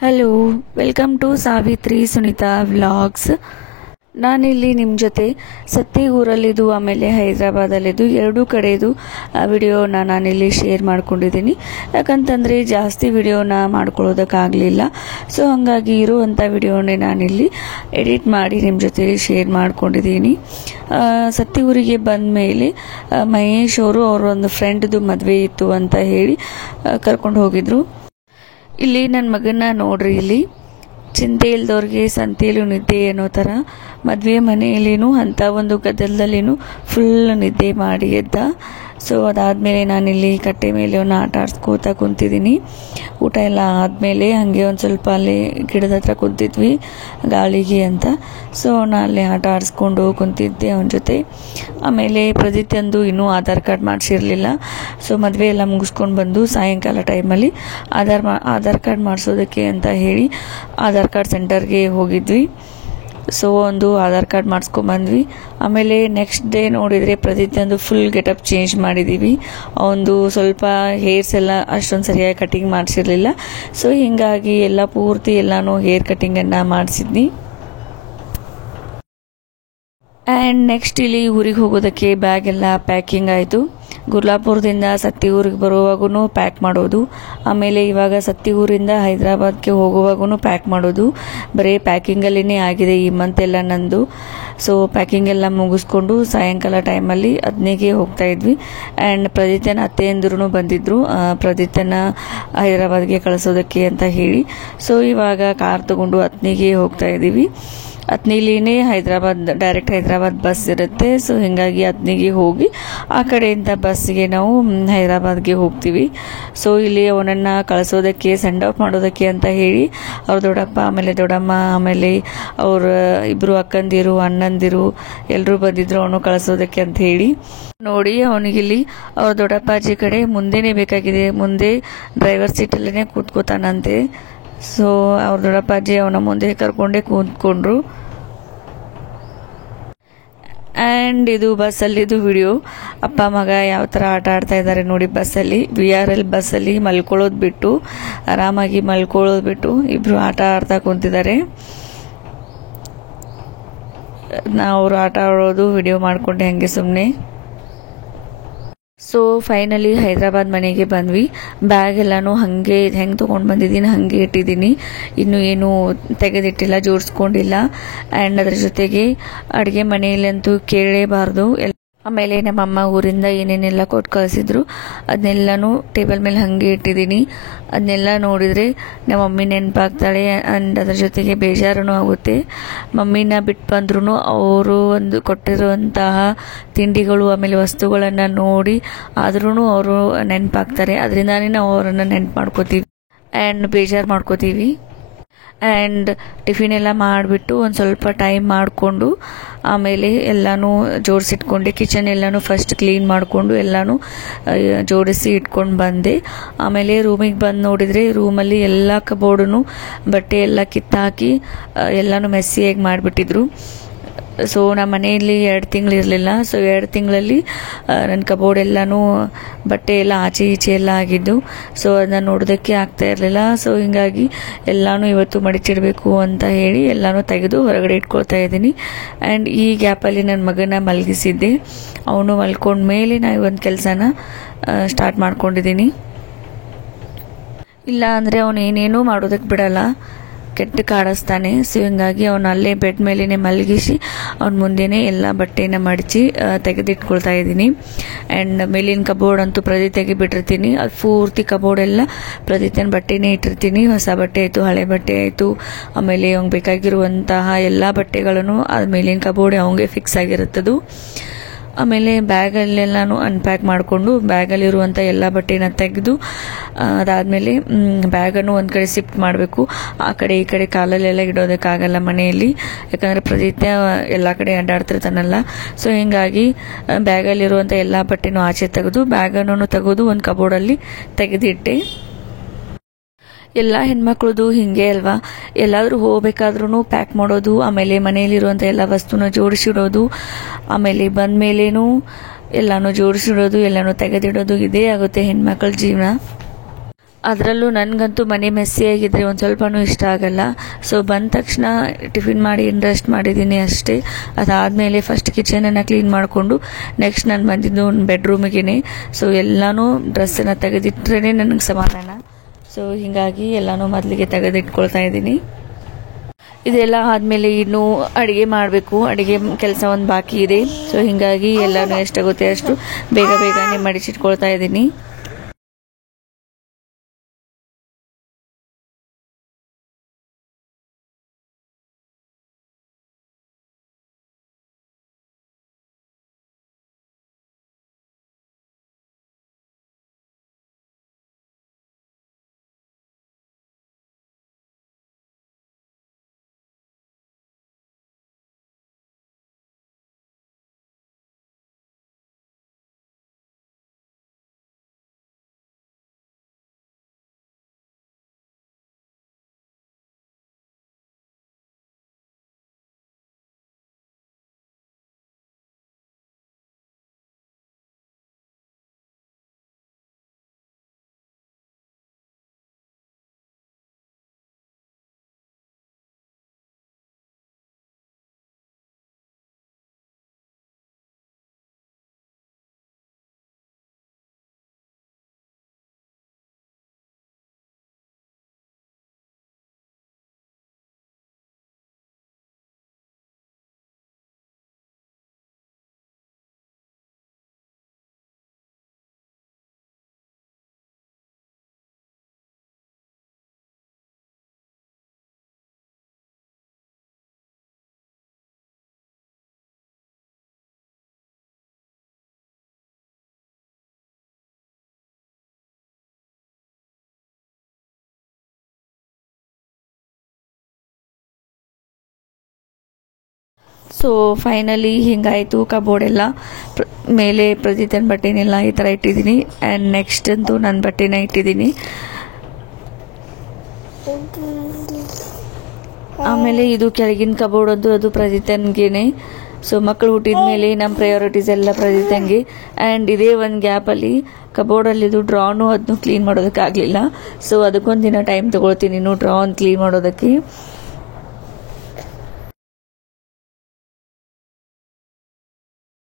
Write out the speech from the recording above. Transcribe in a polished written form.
Hello, welcome to Savitri Sunita vlogs. ನಾನಿಲ್ಲಿ ನಿಮ್ಮ ಜೊತೆ ಸತ್ತಿಗೂರಲ್ಲಿದ್ದು ಆಮೇಲೆ ಹೈದರಾಬಾದಲ್ಲಿದ್ದು ಎರಡೂ ಕಡೆದು ವಿಡಿಯೋನ ನಾನಿಲ್ಲಿ ಶೇರ್ ಮಾಡ್ಕೊಂಡಿದ್ದೀನಿ. ಯಾಕಂತಂದರೆ ಜಾಸ್ತಿ ವಿಡಿಯೋನ ಮಾಡ್ಕೊಳ್ಳೋದಕ್ಕಾಗಲಿಲ್ಲ. ಸೊ ಹಾಗಾಗಿ ಇರುವಂಥ ವಿಡಿಯೋನೇ ನಾನಿಲ್ಲಿ ಎಡಿಟ್ ಮಾಡಿ ನಿಮ್ಮ ಜೊತೆ ಶೇರ್ ಮಾಡ್ಕೊಂಡಿದ್ದೀನಿ. ಸತ್ತಿಗೂರಿಗೆ ಬಂದ ಮೇಲೆ ಮಹೇಶ್ ಅವರು ಒಂದು ಫ್ರೆಂಡ್ದು ಮದುವೆ ಇತ್ತು ಅಂತ ಹೇಳಿ ಕರ್ಕೊಂಡು ಹೋಗಿದ್ರು. ಇಲ್ಲಿ ನನ್ನ ಮಗನ ನೋಡ್ರಿ, ಇಲ್ಲಿ ಚಿಂತೆ ಇಲ್ದವ್ರಿಗೆ ಸಂತೆಯಲ್ಲೂ ನಿದ್ದೆ ಅನ್ನೋ ಥರ ಮದುವೆ ಮನೆಯಲ್ಲಿನೂ ಅಂಥ ಒಂದು ಗದ್ದಲದಲ್ಲಿನೂ ಫುಲ್ ನಿದ್ದೆ ಮಾಡಿ ಎದ್ದ. ಸೊ ಅದಾದಮೇಲೆ ನಾನಿಲ್ಲಿ ಕಟ್ಟೆ ಮೇಲೆ ಒಂದು ಆಟ ಆಡಿಸ್ಕೋತಾ ಕುಂತಿದ್ದೀನಿ. ಊಟ ಎಲ್ಲ ಆದಮೇಲೆ ಹಾಗೆ ಒಂದು ಸ್ವಲ್ಪ ಅಲ್ಲಿ ಗಿಡದ ಹತ್ರ ಕುಂತಿದ್ವಿ ಗಾಳಿಗೆ ಅಂತ. ಸೊ ನಾನು ಅಲ್ಲಿ ಆಟ ಆಡಿಸ್ಕೊಂಡು ಕುಂತಿದ್ದೆ ಅವನ ಜೊತೆ. ಆಮೇಲೆ ಪ್ರದಿತ್ಯಂದು ಇನ್ನೂ ಆಧಾರ್ ಕಾರ್ಡ್ ಮಾಡಿಸಿರಲಿಲ್ಲ. ಸೊ ಮದುವೆ ಎಲ್ಲ ಮುಗಿಸ್ಕೊಂಡು ಬಂದು ಸಾಯಂಕಾಲ ಟೈಮಲ್ಲಿ ಆಧಾರ್ ಕಾರ್ಡ್ ಮಾಡಿಸೋದಕ್ಕೆ ಅಂತ ಹೇಳಿ ಆಧಾರ್ ಕಾರ್ಡ್ ಸೆಂಟರ್ಗೆ ಹೋಗಿದ್ವಿ. ಸೊ ಒಂದು ಆಧಾರ್ ಕಾರ್ಡ್ ಮಾಡಿಸ್ಕೊಂಬಂದ್ವಿ. ಆಮೇಲೆ ನೆಕ್ಸ್ಟ್ ಡೇ ನೋಡಿದರೆ ಪ್ರದಿತ್ಯಂದು ಫುಲ್ ಗೆಟಪ್ ಚೇಂಜ್ ಮಾಡಿದ್ದೀವಿ. ಅವನದು ಸ್ವಲ್ಪ ಹೇರ್ಸ್ ಎಲ್ಲ ಅಷ್ಟೊಂದು ಸರಿಯಾಗಿ ಕಟಿಂಗ್ ಮಾಡಿಸಿರಲಿಲ್ಲ. ಸೊ ಹೀಗಾಗಿ ಎಲ್ಲ ಪೂರ್ತಿ ಎಲ್ಲನೂ ಹೇರ್ ಕಟಿಂಗನ್ನು ಮಾಡಿಸಿದ್ನಿ. ಆ್ಯಂಡ್ ನೆಕ್ಸ್ಟ್ ಇಲ್ಲಿ ಊರಿಗೆ ಹೋಗೋದಕ್ಕೆ ಬ್ಯಾಗ್ ಎಲ್ಲ ಪ್ಯಾಕಿಂಗ್ ಆಯಿತು. ಗುರ್ಲಾಪುರದಿಂದ ಸತ್ತಿಗೂರಿಗೆ ಬರುವಾಗೂ ಪ್ಯಾಕ್ ಮಾಡೋದು, ಆಮೇಲೆ ಇವಾಗ ಸತ್ತಿಗೂರಿಂದ ಹೈದರಾಬಾದ್ಗೆ ಹೋಗುವಾಗೂ ಪ್ಯಾಕ್ ಮಾಡೋದು. ಬರೀ ಪ್ಯಾಕಿಂಗಲ್ಲೇ ಆಗಿದೆ ಈ ಮಂತ್ ಎಲ್ಲ ನಂದು. ಸೊ ಪ್ಯಾಕಿಂಗ್ ಎಲ್ಲ ಮುಗಿಸ್ಕೊಂಡು ಸಾಯಂಕಾಲ ಟೈಮಲ್ಲಿ ಅದನ್ನೇಗೆ ಹೋಗ್ತಾ ಇದ್ವಿ. ಆ್ಯಂಡ್ ಪ್ರದಿತ್ಯನ ಅತ್ತೆಯಂದಿರೂ ಬಂದಿದ್ದರು ಪ್ರದಿತ್ಯನ ಹೈದರಾಬಾದ್ಗೆ ಕಳಿಸೋದಕ್ಕೆ ಅಂತ ಹೇಳಿ. ಸೊ ಇವಾಗ ಕಾರ್ ತಗೊಂಡು ಅತ್ನಿಗೆ ಹೋಗ್ತಾ ಇದ್ದೀವಿ. ಅತ್ನಿಲಿನೇ ಡೈರೆಕ್ಟ್ ಹೈದರಾಬಾದ್ ಬಸ್ ಇರುತ್ತೆ. ಸೊ ಹೀಗಾಗಿ ಅತ್ನಿಗೆ ಹೋಗಿ ಆ ಕಡೆಯಿಂದ ಬಸ್ಸಿಗೆ ನಾವು ಹೈದರಾಬಾದ್ಗೆ ಹೋಗ್ತೀವಿ. ಸೊ ಇಲ್ಲಿ ಅವನನ್ನು ಕಳಿಸೋದಕ್ಕೆ ಸೆಂಡ್ ಆಫ್ ಮಾಡೋದಕ್ಕೆ ಅಂತ ಹೇಳಿ ಅವ್ರ ದೊಡ್ಡಪ್ಪ ಆಮೇಲೆ ದೊಡ್ಡಮ್ಮ ಆಮೇಲೆ ಅವ್ರ ಇಬ್ಬರು ಅಕ್ಕಂದಿರು ಅಣ್ಣಂದಿರು ಎಲ್ಲರೂ ಬಂದಿದ್ರು ಅವನು ಕಳಿಸೋದಕ್ಕೆ ಅಂತ ಹೇಳಿ. ನೋಡಿ ಅವನಿಗಿಲ್ಲಿ ಅವ್ರ ದೊಡ್ಡಪ್ಪಾಜಿ ಕಡೆ ಮುಂದೆನೇ ಬೇಕಾಗಿದೆ, ಮುಂದೆ ಡ್ರೈವರ್ ಸೀಟಲ್ಲೇ ಕೂತ್ಕೋತಾನಂತೆ. ಸೊ ಅವ್ರ ದೊಡ್ಡಪ್ಪಾಜಿ ಅವನ ಮುಂದೆ ಕರ್ಕೊಂಡೇ ಕೂತ್ಕೊಂಡ್ರು. ಆ್ಯಂಡ್ ಇದು ಬಸ್ಸಲ್ಲಿದ್ದು ವಿಡಿಯೋ. ಅಪ್ಪ ಮಗ ಯಾವ ಥರ ಆಟ ಆಡ್ತಾ ಇದ್ದಾರೆ ನೋಡಿ ಬಸ್ಸಲ್ಲಿ. VRL ಬಸ್ಸಲ್ಲಿ ಮಲ್ಕೊಳ್ಳೋದು ಬಿಟ್ಟು, ಆರಾಮಾಗಿ ಮಲ್ಕೊಳ್ಳೋದು ಬಿಟ್ಟು ಇಬ್ಬರು ಆಟ ಆಡ್ತಾ ಕುಂತಿದ್ದಾರೆ. ಅವರು ಆಟ ಆಡೋದು ವಿಡಿಯೋ ಮಾಡಿಕೊಂಡೆ ಹಾಗೆ ಸುಮ್ಮನೆ. ಸೊ ಫೈನಲಿ ಹೈದರಾಬಾದ್ ಮನೆಗೆ ಬಂದ್ವಿ. ಬ್ಯಾಗ್ ಎಲ್ಲನೂ ಹಾಗೆ ಹೆಂಗೆ ತೊಗೊಂಡು ಬಂದಿದ್ದೀನಿ ಹಾಗೆ ಇಟ್ಟಿದ್ದೀನಿ. ಇನ್ನೂ ಏನೂ ತೆಗೆದಿಟ್ಟಿಲ್ಲ, ಜೋಡಿಸ್ಕೊಂಡಿಲ್ಲ. ಆ್ಯಂಡ್ ಅದ್ರ ಜೊತೆಗೆ ಅಡುಗೆ ಮನೆಯಲ್ಲಂತೂ ಕೇಳಲೇಬಾರ್ದು. ಆಮೇಲೆ ನಮ್ಮಮ್ಮ ಊರಿಂದ ಏನೇನೆಲ್ಲ ಕೊಟ್ಟು ಕಳಿಸಿದ್ರು ಅದನ್ನೆಲ್ಲನೂ ಟೇಬಲ್ ಮೇಲೆ ಹಾಗೆ ಇಟ್ಟಿದ್ದೀನಿ. ಅದನ್ನೆಲ್ಲ ನೋಡಿದರೆ ನಮ್ಮ ಮಮ್ಮಿ ನೆನಪಾಗ್ತಾಳೆ. ಆ್ಯಂಡ್ ಅದ್ರ ಜೊತೆಗೆ ಬೇಜಾರೂ ಆಗುತ್ತೆ. ಮಮ್ಮಿನ ಬಿಟ್ಟು ಬಂದ್ರೂ ಅವರು ಒಂದು ಕೊಟ್ಟಿರುವಂತಹ ತಿಂಡಿಗಳು ಆಮೇಲೆ ವಸ್ತುಗಳನ್ನು ನೋಡಿ ಆದ್ರೂ ಅವರು ನೆನಪಾಗ್ತಾರೆ. ಅದರಿಂದಾನೇ ನಾವು ಅವರನ್ನು ನೆನಪು ಮಾಡ್ಕೋತೀವಿ ಆ್ಯಂಡ್ ಬೇಜಾರು ಮಾಡ್ಕೋತೀವಿ. ಆ್ಯಂಡ್ ಟಿಫಿನ್ ಎಲ್ಲ ಮಾಡಿಬಿಟ್ಟು ಒಂದು ಸ್ವಲ್ಪ ಟೈಮ್ ಮಾಡಿಕೊಂಡು ಆಮೇಲೆ ಎಲ್ಲನೂ ಜೋಡಿಸಿಟ್ಕೊಂಡೆ. ಕಿಚನ್ ಎಲ್ಲನೂ ಫಸ್ಟ್ ಕ್ಲೀನ್ ಮಾಡಿಕೊಂಡು ಎಲ್ಲನೂ ಜೋಡಿಸಿ ಇಟ್ಕೊಂಡು ಬಂದೆ. ಆಮೇಲೆ ರೂಮಿಗೆ ಬಂದು ನೋಡಿದರೆ ರೂಮಲ್ಲಿ ಎಲ್ಲ ಕಬೋರ್ಡೂ ಬಟ್ಟೆ ಎಲ್ಲ ಕಿತ್ತಾಕಿ ಎಲ್ಲನೂ ಮೆಸ್ಸಿಯಾಗಿ ಮಾಡಿಬಿಟ್ಟಿದ್ರು. ಸೊ ನಮ್ಮ ಮನೆಯಲ್ಲಿ 2 ತಿಂಗಳು ಇರಲಿಲ್ಲ. ಸೊ 2 ತಿಂಗಳಲ್ಲಿ ನನ್ನ ಕಬೋರ್ಡ್ ಎಲ್ಲನೂ ಬಟ್ಟೆ ಎಲ್ಲ ಆಚೆ ಈಚೆ ಎಲ್ಲ ಆಗಿದ್ದು. ಸೊ ಅದನ್ನ ನೋಡೋದಕ್ಕೆ ಆಗ್ತಾ ಇರಲಿಲ್ಲ. ಸೊ ಹೀಗಾಗಿ ಎಲ್ಲನೂ ಇವತ್ತು ಮಡಿಚಿಡಬೇಕು ಅಂತ ಹೇಳಿ ಎಲ್ಲನೂ ತೆಗೆದು ಹೊರಗಡೆ ಇಟ್ಕೊಳ್ತಾ ಇದ್ದೀನಿ. ಆ್ಯಂಡ್ ಈ ಗ್ಯಾಪಲ್ಲಿ ನನ್ನ ಮಗನ ಮಲಗಿಸಿದ್ದೆ. ಅವನು ಮಲ್ಕೊಂಡ ಮೇಲೆ ನಾನು ಒಂದು ಕೆಲಸನ ಸ್ಟಾರ್ಟ್ ಮಾಡ್ಕೊಂಡಿದ್ದೀನಿ. ಇಲ್ಲ ಅಂದರೆ ಅವನು ಏನೇನೂ ಮಾಡೋದಕ್ಕೆ ಬಿಡಲ್ಲ, ಕೆಟ್ಟ ಕಾಡಿಸ್ತಾನೆ. ಸೊ ಹೀಗಾಗಿ ಅವನು ಅಲ್ಲೇ ಬೆಡ್ ಮೇಲೇ ಮಲಗಿಸಿ ಅವನ ಮುಂದೆನೇ ಎಲ್ಲ ಬಟ್ಟೆನ ಮಡಚಿ ತೆಗೆದಿಟ್ಕೊಳ್ತಾ ಇದ್ದೀನಿ. ಆ್ಯಂಡ್ ಮೇಲಿನ ಕಬೋರ್ಡ್ ಅಂತೂ ಪ್ರದಿತ್ಯಗೆ ಬಿಟ್ಟಿರ್ತೀನಿ. ಅದು ಪೂರ್ತಿ ಕಬೋರ್ಡ್ ಎಲ್ಲ ಪ್ರದಿತ್ಯನ ಬಟ್ಟೆನೇ ಇಟ್ಟಿರ್ತೀನಿ. ಹೊಸ ಬಟ್ಟೆ ಆಯಿತು, ಹಳೆ ಬಟ್ಟೆ ಆಯಿತು, ಆಮೇಲೆ ಅವ್ನಿಗೆ ಬೇಕಾಗಿರುವಂತಹ ಎಲ್ಲ ಬಟ್ಟೆಗಳನ್ನು ಅದು ಮೇಲಿನ ಕಬೋರ್ಡ್ ಅವಂಗೆ ಫಿಕ್ಸ್ ಆಗಿರುತ್ತದು. ಆಮೇಲೆ ಬ್ಯಾಗಲ್ಲೆಲ್ಲನೂ ಅನ್ಪ್ಯಾಕ್ ಮಾಡಿಕೊಂಡು ಬ್ಯಾಗಲ್ಲಿರುವಂಥ ಎಲ್ಲ ಬಟ್ಟೆನ ತೆಗೆದು ಅದಾದಮೇಲೆ ಬ್ಯಾಗನ್ನು ಒಂದು ಕಡೆ ಶಿಫ್ಟ್ ಮಾಡಬೇಕು. ಆ ಕಡೆ ಈ ಕಡೆ ಕಾಲಲ್ಲೆಲ್ಲ ಇಡೋದಕ್ಕಾಗಲ್ಲ ಮನೆಯಲ್ಲಿ, ಯಾಕಂದರೆ ಪ್ರದಿತ್ಯ ಎಲ್ಲ ಕಡೆ ಅಡ್ಡಾಡ್ತಿರ್ತಾನಲ್ಲ. ಸೊ ಹೀಗಾಗಿ ಬ್ಯಾಗಲ್ಲಿರುವಂಥ ಎಲ್ಲ ಬಟ್ಟೆನೂ ಆಚೆ ತೆಗೆದು ಬ್ಯಾಗನ್ನು ತೆಗೆದು ಒಂದು ಕಬೋರ್ಡಲ್ಲಿ ತೆಗೆದಿಟ್ಟೆ. ಎಲ್ಲ ಹೆಣ್ಮಕ್ಳದು ಹಿಂಗೆ ಅಲ್ವಾ, ಎಲ್ಲಾದರೂ ಹೋಗ್ಬೇಕಾದ್ರೂ ಪ್ಯಾಕ್ ಮಾಡೋದು, ಆಮೇಲೆ ಮನೆಯಲ್ಲಿರುವಂಥ ಎಲ್ಲ ವಸ್ತುನ ಜೋಡಿಸಿಡೋದು, ಆಮೇಲೆ ಬಂದ ಮೇಲೇನೂ ಎಲ್ಲನೂ ಜೋಡಿಸಿಡೋದು, ಎಲ್ಲನೂ ತೆಗೆದಿಡೋದು, ಇದೇ ಆಗುತ್ತೆ ಹೆಣ್ಮಕ್ಳ ಜೀವನ. ಅದರಲ್ಲೂ ನನಗಂತೂ ಮನೆ ಮೆಸ್ಸಿಯಾಗಿದ್ದರೆ ಒಂದು ಸ್ವಲ್ಪನೂ ಇಷ್ಟ ಆಗಲ್ಲ. ಸೊ ಬಂದ ತಕ್ಷಣ ಟಿಫಿನ್ ಮಾಡಿ ರೆಸ್ಟ್ ಮಾಡಿದ್ದೀನಿ ಅಷ್ಟೇ. ಅದಾದಮೇಲೆ ಫಸ್ಟ್ ಕಿಚನನ್ನು ಕ್ಲೀನ್ ಮಾಡಿಕೊಂಡು ನೆಕ್ಸ್ಟ್ ನಾನು ಬಂದಿದ್ದು ಒಂದು ಬೆಡ್ರೂಮಿಗೆ. ಸೊ ಎಲ್ಲನೂ ಡ್ರೆಸ್ಸನ್ನು ತೆಗೆದಿಟ್ಟರೆ ನನಗೆ ಸಮಾಧಾನ. ಸೊ ಹೀಗಾಗಿ ಎಲ್ಲನೂ ಮೊದಲಿಗೆ ತೆಗೆದಿಟ್ಕೊಳ್ತಾ ಇದ್ದೀನಿ. ಇದೆಲ್ಲ ಆದಮೇಲೆ ಇನ್ನೂ ಅಡುಗೆ ಮಾಡಬೇಕು. ಅಡುಗೆ ಕೆಲಸ ಒಂದು ಬಾಕಿ ಇದೆ. ಸೊ ಹೀಗಾಗಿ ಎಲ್ಲನೂ ಎಷ್ಟಾಗುತ್ತೆ ಅಷ್ಟು ಬೇಗನೆ ಮಡಿಚಿಟ್ಕೊಳ್ತಾ ಇದ್ದೀನಿ. So finally ಹಿಂಗಾಯಿತು. ಕಬೋರ್ಡೆಲ್ಲ ಮೇಲೆ ಪ್ರದೀತನ ಬಟ್ಟೆನೆಲ್ಲ ಈ ಥರ ಇಟ್ಟಿದ್ದೀನಿ. ಆ್ಯಂಡ್ ನೆಕ್ಸ್ಟ್ ಅಂತೂ ನನ್ನ ಬಟ್ಟೆನ ಇಟ್ಟಿದ್ದೀನಿ. ಆಮೇಲೆ ಇದು ಕೆಳಗಿನ ಕಬೋರ್ಡ್ ಅಂತೂ ಅದು ಪ್ರದೀತನ್ಗೇನೆ. ಸೊ ಮಕ್ಕಳು ಹುಟ್ಟಿದ ಮೇಲೆ ನಮ್ಮ ಪ್ರಯಾರಿಟೀಸ್ ಎಲ್ಲ ಪ್ರದೀತಂಗೆ. ಆ್ಯಂಡ್ ಇದೇ ಒಂದು ಗ್ಯಾಪಲ್ಲಿ ಕಬೋರ್ಡಲ್ಲಿದು ಡ್ರಾನು ಅದನ್ನು ಕ್ಲೀನ್ ಮಾಡೋದಕ್ಕಾಗಲಿಲ್ಲ. ಸೊ ಅದಕ್ಕೊಂದು ದಿನ ಟೈಮ್ ತೊಗೊಳ್ತೀನಿ ಡ್ರಾ ಕ್ಲೀನ್ ಮಾಡೋದಕ್ಕೆ.